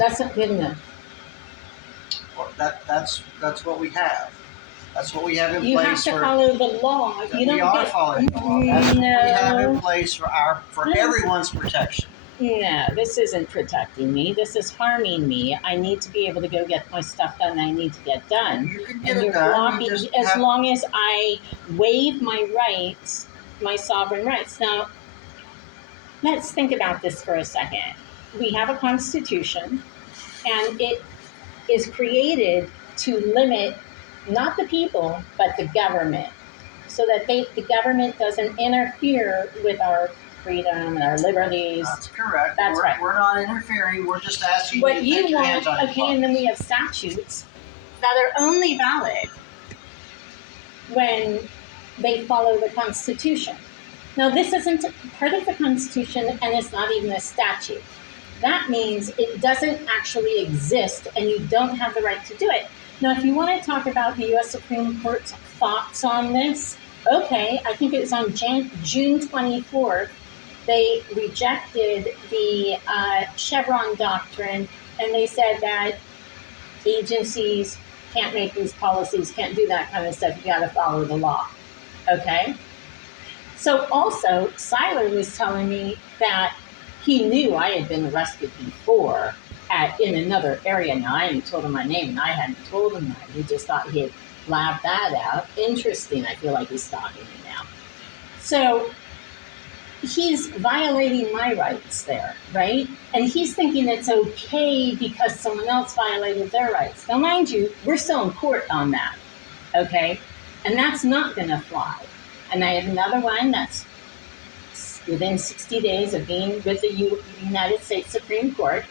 That's not good enough. Well, that's what we have. That's what we have in You place have to follow the law. You don't we are following the law. That's what we have in place for everyone's protection. No, this isn't protecting me. This is harming me. I need to be able to go get my stuff done. I need to get done. You can get And it you're done. blocking as long as I waive my rights, my sovereign rights. Now, let's think about this for a second. We have a constitution, and it is created to limit not the people, but the government, so that the government doesn't interfere with our freedom and our liberties. That's correct. That's right. We're not interfering. We're just asking What you to take your want, hands on your okay, and then we have statutes that are only valid when they follow the Constitution. Now, this isn't part of the Constitution, and it's not even a statute. That means it doesn't actually exist, and you don't have the right to do it. Now, if you want to talk about the U.S. Supreme Court's thoughts on this, okay, I think it was on June 24th, they rejected the Chevron doctrine, and they said that agencies can't make these policies, can't do that kind of stuff. You got to follow the law, okay? So also, Seiler was telling me that he knew I had been arrested before in another area. Now, I hadn't told him my name, and I hadn't told him that. He just thought he had blabbed that out. Interesting. I feel like he's stalking me now. So he's violating my rights there, right? And he's thinking it's okay because someone else violated their rights. Now, mind you, we're still in court on that, okay? And that's not going to fly. And I have another one that's within 60 days of being with the United States Supreme Court.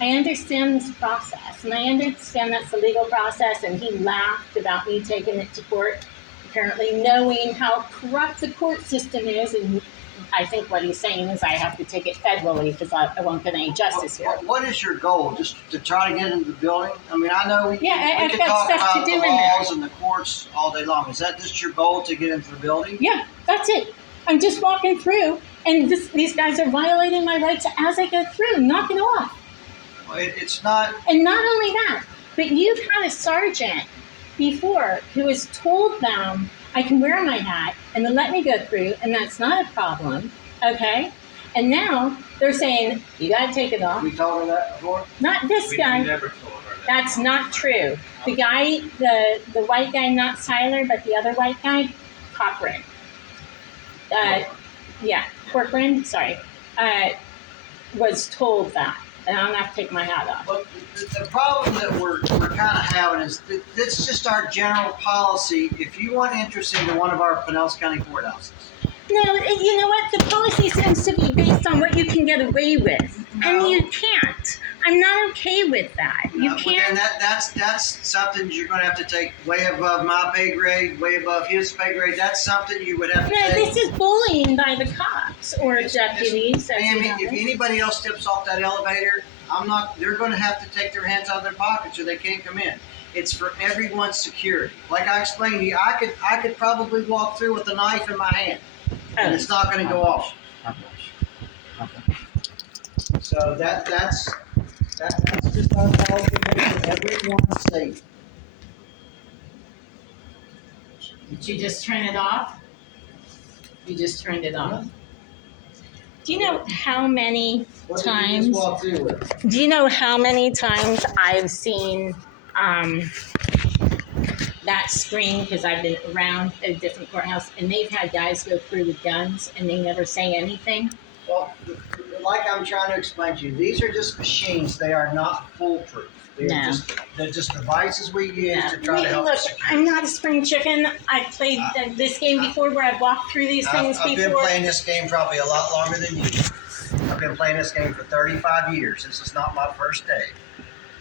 I understand this process, and I understand that's the legal process, and he laughed about me taking it to court, apparently knowing how corrupt the court system is, and I think what he's saying is I have to take it federally because I won't get any justice here. What is your goal? Just to try to get into the building? I mean, I know we I've can got talk stuff about to do the in laws there. and the courts all day long. Is that just your goal, to get into the building? Yeah, that's it. I'm just walking through, and these guys are violating my rights as I go through. Knock it off. Well, it's not. And not only that, but you've had a sergeant before who has told them I can wear my hat and then let me go through, and that's not a problem, okay? And now they're saying, you got to take it off. We told her that before? Not this guy. We never told her that. That's not true. The guy, the white guy, not Seiler, but the other white guy, Cochran. Corcoran, sorry, was told that. And I'm going to have to take my hat off. But the problem that we're kind of having is that it's just our general policy. If you want interest into one of our Pinellas County courthouses. No, you know what? The policy seems to be based on what you can get away with. No. And you can't. I'm not okay with that. You But can't. then that's something you're going to have to take way above my pay grade, way above his pay grade. That's something you would have to No, take. this is bullying by the cops or deputies. as you know. If anybody else steps off that elevator, they're going to have to take their hands out of their pockets or they can't come in. It's for everyone's security. Like I explained to you, I could probably walk through with a knife in my hand, and it's not going to go off. So that's just our policy for everyone's safety. Did you just turn it off? You just turned it off. Do you know how many What did you times? just walk through with? Do you know how many times I've seen that screen? Because I've been around a different courthouse, and they've had guys go through with guns, and they never say anything. Well, like I'm trying to explain to you, these are just machines. They are not foolproof. They're just devices we use to try to help. Look, secure. I'm not a spring chicken. I've played this game before where I've walked through these things I've before. been playing this game probably a lot longer than you. I've been playing this game for 35 years. This is not my first day.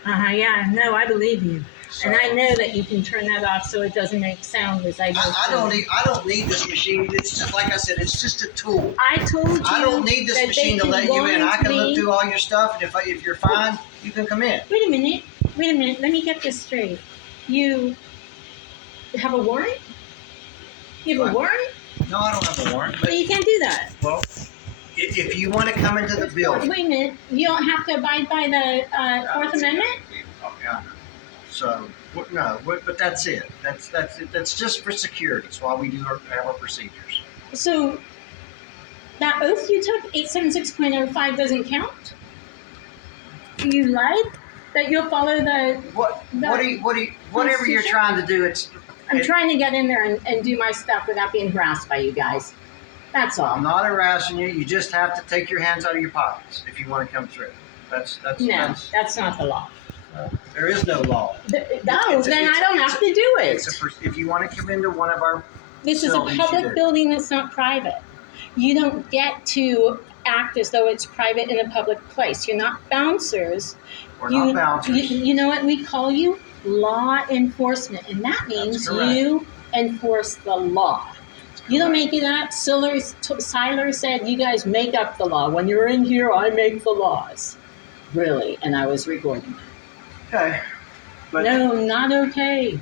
Yeah, no, I believe you. So, And I know that you can turn that off so it doesn't make sound as I go I through. don't need this machine. It's just like I said. It's just a tool. I told you I don't need this that machine they to let could you in. I can warrant look me. through all your stuff, and if you're fine, you can come in. Wait a minute. Let me get this straight. You have a warrant? You have a What? warrant? No, I don't have a warrant. But But you can't do that. well, If you want to come into the building, Wait a minute, you don't have to abide by the Fourth Amendment? yeah. So no, but that's it. That's just for security. That's why we have our procedures. So that oath you took, 876.05, doesn't count? You lied? That you'll follow Whatever you're Constitution? trying to do, I'm trying to get in there and do my stuff without being harassed by you guys. That's all. I'm not harassing you. You just have to take your hands out of your pockets if you want to come through. That's not the law. there is no law. Then I don't have to do it. If you want to come into one of our This is a facilities, you public do. building that's not private. You don't get to act as though it's private in a public place. You're not bouncers. We're not bouncers. You know what we call you? Law enforcement. And that means you enforce the law. You don't make it up. Seiler said you guys make up the law. When you're in here, I make the laws. Really? And I was recording that. Okay. But No, not okay.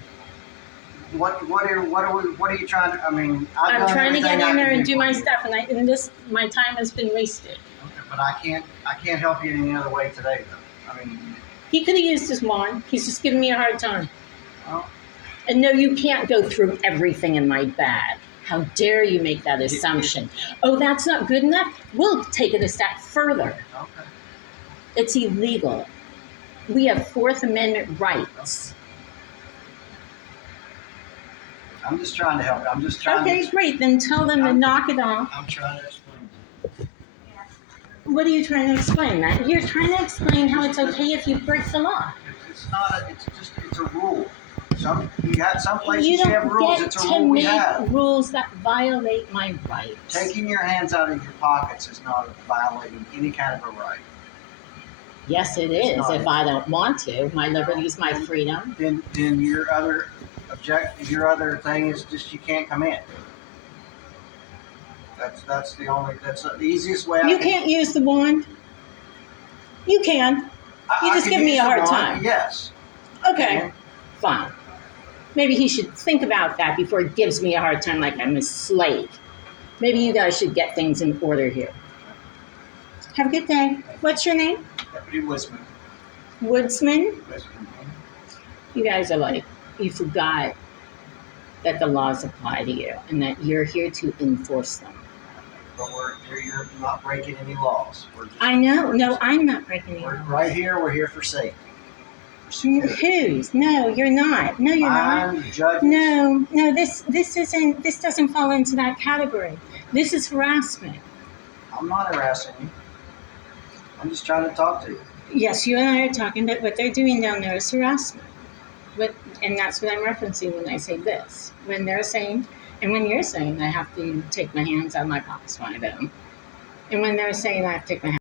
what are you trying to? I mean, I'm trying to get in there and do my stuff. stuff, and my time has been wasted. Okay, but I can't help you in any other way today, though. I mean, He could have used his wand. He's just giving me a hard time. well, And no, you can't go through everything in my bag. How dare you make that assumption? Oh, that's not good enough? We'll take it a step further. okay. It's illegal. We have Fourth Amendment rights. I'm just trying to help. I'm just trying Okay, to. great. Then tell them to knock it off. I'm trying to explain. What are you trying to explain, Matt? You're trying to explain how it's okay if you break the law. It's not. It's a rule. Some places You you have don't rules. get It's a to rule we make have. rules that violate my rights. Taking your hands out of your pockets is not violating any kind of a right. Yes, it It's is. not. If I don't want to, my liberty is my freedom. Then your other thing is just you can't come in. That's the easiest way. You can't use the wand. You can. You just could give me use a the hard wand, time. Yes. Okay, fine. Maybe he should think about that before he gives me a hard time like I'm a slave. Maybe you guys should get things in order here. Have a good day. What's your name? Deputy Wisman. Woodsman? You guys are like, you forgot that the laws apply to you and that you're here to enforce them. But you're not breaking any laws. I know. No, I'm not breaking any We're laws. right here. We're here for safety. For security. Whose? No, you're not. No, you're not. I'm judges. No, this doesn't fall into that category. This is harassment. I'm not harassing you. I'm just trying to talk to you. Yes, you and I are talking, but what they're doing down there is harassment. And that's what I'm referencing when I say this. When they're saying, and when you're saying I have to take my hands out of my pockets when I don't. And when they're saying I have to take my hands